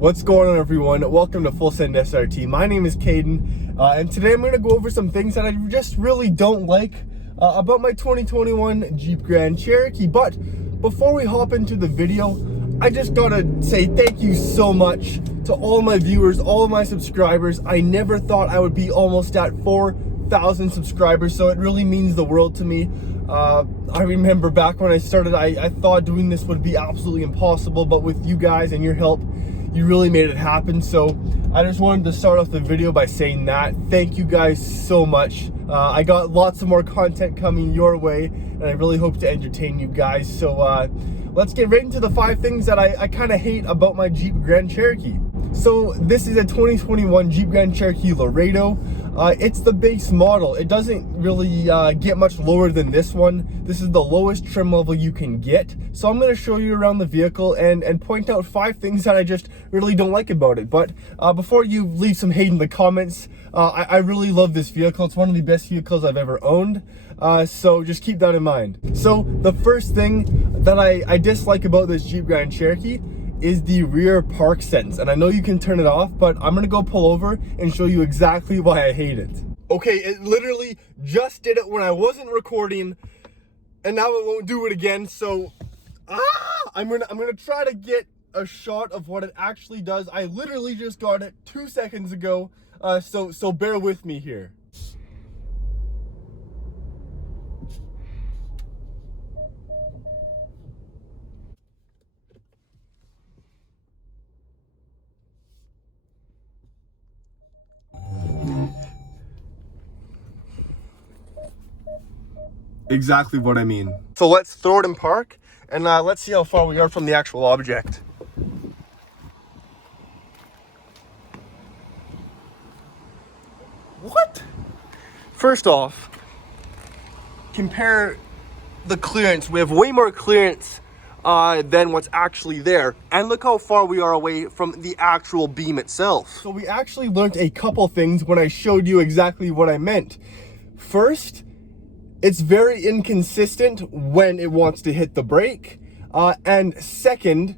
What's going on, everyone? Welcome to Full Send SRT. My name is Caden, and today I'm going to go over some things that I just really don't like about my 2021 Jeep Grand Cherokee. But before we hop into the video, I just gotta say thank you so much to all my viewers, all of my subscribers. I never thought I would be almost at 4,000 subscribers, so it really means the world to me. I remember back when I started, I thought doing this would be absolutely impossible, but with you guys and your help, you really made it happen. So I just wanted to start off the video by saying that. Thank you guys so much. I got lots of more content coming your way, and I really hope to entertain you guys. So let's get right into the 5 things that I kind of hate about my Jeep Grand Cherokee. So this is a 2021 Jeep Grand Cherokee Laredo. It's the base model. It doesn't really get much lower than this one. This is the lowest trim level you can get. So I'm going to show you around the vehicle and point out 5 things that I just really don't like about it. But before you leave some hate in the comments, I really love this vehicle. It's one of the best vehicles I've ever owned. So just keep that in mind. So the first thing that I dislike about this Jeep Grand Cherokee is the rear park sense. And I know you can turn it off, but I'm gonna go pull over and show you exactly why I hate it. Okay, it literally just did it when I wasn't recording, and now it won't do it again. So I'm gonna try to get a shot of what it actually does. I literally just got it 2 seconds ago, so bear with me here. Exactly what I mean. So let's throw it in park, and let's see how far we are from the actual object. What? First off, compare the clearance. We have way more clearance than what's actually there. And look how far we are away from the actual beam itself. So we actually learned a couple things when I showed you exactly what I meant. First, it's very inconsistent when it wants to hit the brake. And second,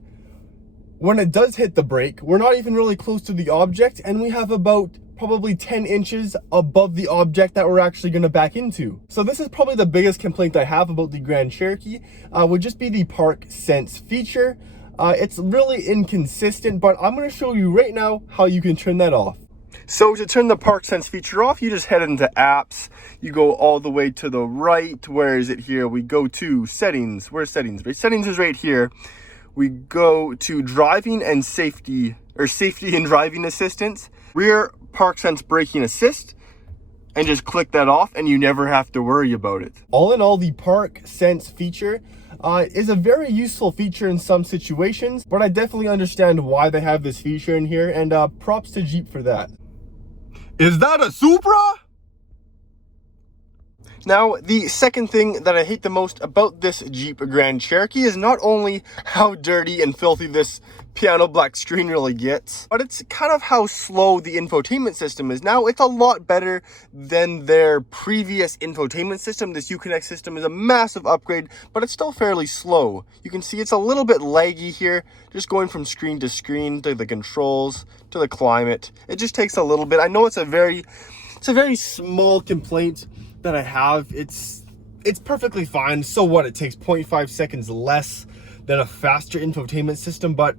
when it does hit the brake, we're not even really close to the object, and we have about probably 10 inches above the object that we're actually going to back into. So this is probably the biggest complaint I have about the Grand Cherokee, would just be the park sense feature. It's really inconsistent, but I'm going to show you right now how you can turn that off. So to turn the park sense feature off, you just head into apps, you go all the way to the right. Where is it here? We go to settings. Where's settings? Right, settings is right here. We go to driving and safety, or safety and driving assistance, rear park sense braking assist, and just click that off and you never have to worry about it. All in all, the park sense feature is a very useful feature in some situations, but I definitely understand why they have this feature in here, and props to Jeep for that. Is that a Supra? Now, the second thing that I hate the most about this Jeep Grand Cherokee is not only how dirty and filthy this piano black screen really gets, but it's kind of how slow the infotainment system is. Now, it's a lot better than their previous infotainment system. This Uconnect system is a massive upgrade, but it's still fairly slow. You can see it's a little bit laggy here, just going from screen to screen, to the controls, to the climate. It just takes a little bit. I know it's a very small complaint that I have. It's perfectly fine. So what? It takes 0.5 seconds less than a faster infotainment system, but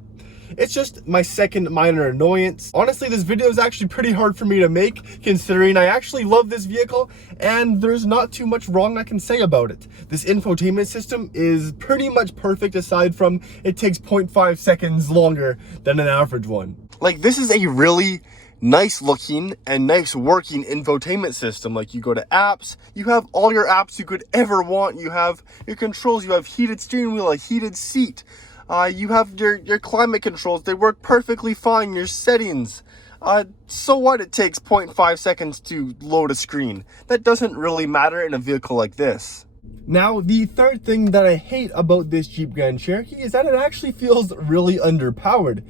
it's just my second minor annoyance. Honestly, this video is actually pretty hard for me to make, considering I actually love this vehicle and there's not too much wrong I can say about it. This infotainment system is pretty much perfect, aside from it takes 0.5 seconds longer than an average one. Like, this is a really nice looking and nice working infotainment system. Like, you go to apps, you have all your apps you could ever want. You have your controls, you have heated steering wheel, a heated seat. You have your climate controls, they work perfectly fine. Your settings. So what? It takes 0.5 seconds to load a screen. That doesn't really matter in a vehicle like this. Now, the third thing that I hate about this Jeep Grand Cherokee is that it actually feels really underpowered.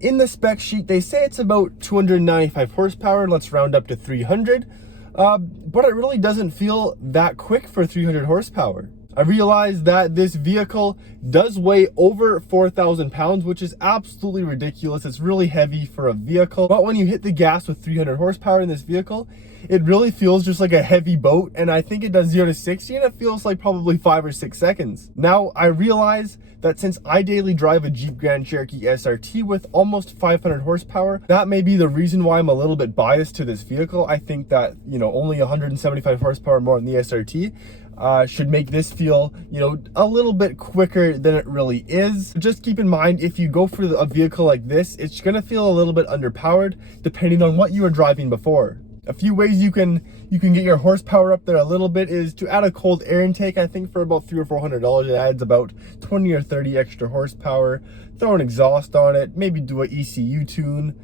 In the spec sheet, they say it's about 295 horsepower. Let's round up to 300. But it really doesn't feel that quick for 300 horsepower. I realized that this vehicle does weigh over 4,000 pounds, which is absolutely ridiculous. It's really heavy for a vehicle, but when you hit the gas with 300 horsepower in this vehicle, it really feels just like a heavy boat, and I think it does 0 to 60 and it feels like probably 5 or 6 seconds. Now, I realize that since I daily drive a Jeep Grand Cherokee SRT with almost 500 horsepower, that may be the reason why I'm a little bit biased to this vehicle. I think that, you know, only 175 horsepower more than the SRT should make this feel, you know, a little bit quicker than it really is. Just keep in mind, if you go for a vehicle like this, it's gonna feel a little bit underpowered depending on what you were driving before. A few ways you can get your horsepower up there a little bit is to add a cold air intake. I think for about $300 or $400 it adds about 20 or 30 extra horsepower. Throw an exhaust on it, maybe do an ECU tune,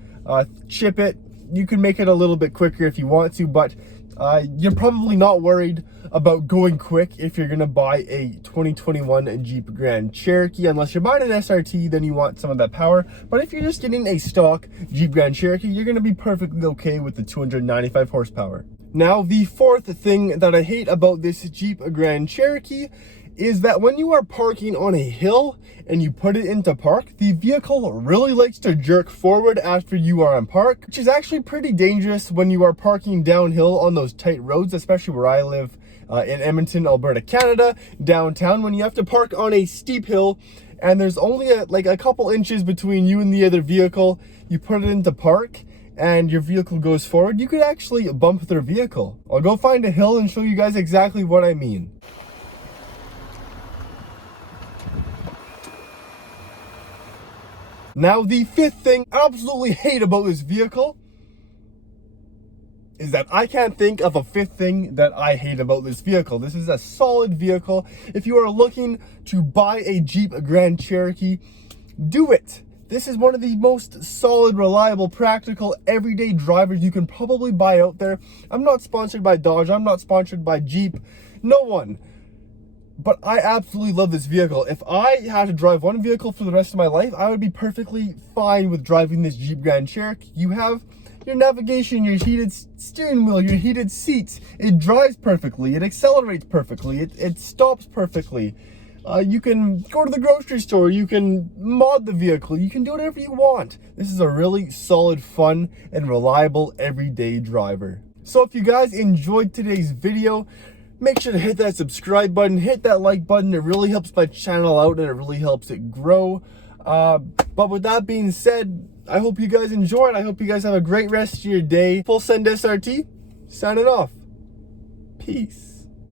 chip it. You can make it a little bit quicker if you want to, but you're probably not worried about going quick if you're gonna buy a 2021 Jeep Grand Cherokee. Unless you're buying an SRT, then you want some of that power. But if you're just getting a stock Jeep Grand Cherokee, you're gonna be perfectly okay with the 295 horsepower. Now, the fourth thing that I hate about this Jeep Grand Cherokee is that when you are parking on a hill and you put it into park, the vehicle really likes to jerk forward after you are on park, which is actually pretty dangerous when you are parking downhill on those tight roads, especially where I live in Edmonton, Alberta, Canada, downtown, when you have to park on a steep hill and there's only a couple inches between you and the other vehicle. You put it into park and your vehicle goes forward, you could actually bump their vehicle. I'll go find a hill and show you guys exactly what I mean. Now, the fifth thing I absolutely hate about this vehicle is that I can't think of a fifth thing that I hate about this vehicle. This is a solid vehicle. If you are looking to buy a Jeep Grand Cherokee, do it. This is one of the most solid, reliable, practical, everyday drivers you can probably buy out there. I'm not sponsored by Dodge. I'm not sponsored by Jeep. No one. But I absolutely love this vehicle. If I had to drive one vehicle for the rest of my life, I would be perfectly fine with driving this Jeep Grand Cherokee. You have your navigation, your heated steering wheel, your heated seats. It drives perfectly. It accelerates perfectly. It stops perfectly. You can go to the grocery store. You can mod the vehicle. You can do whatever you want. This is a really solid, fun, and reliable everyday driver. So if you guys enjoyed today's video, make sure to hit that subscribe button, hit that like button. It really helps my channel out and it really helps it grow. But with that being said, I hope you guys enjoyed. I hope you guys have a great rest of your day. Full Send SRT, signing off. Peace.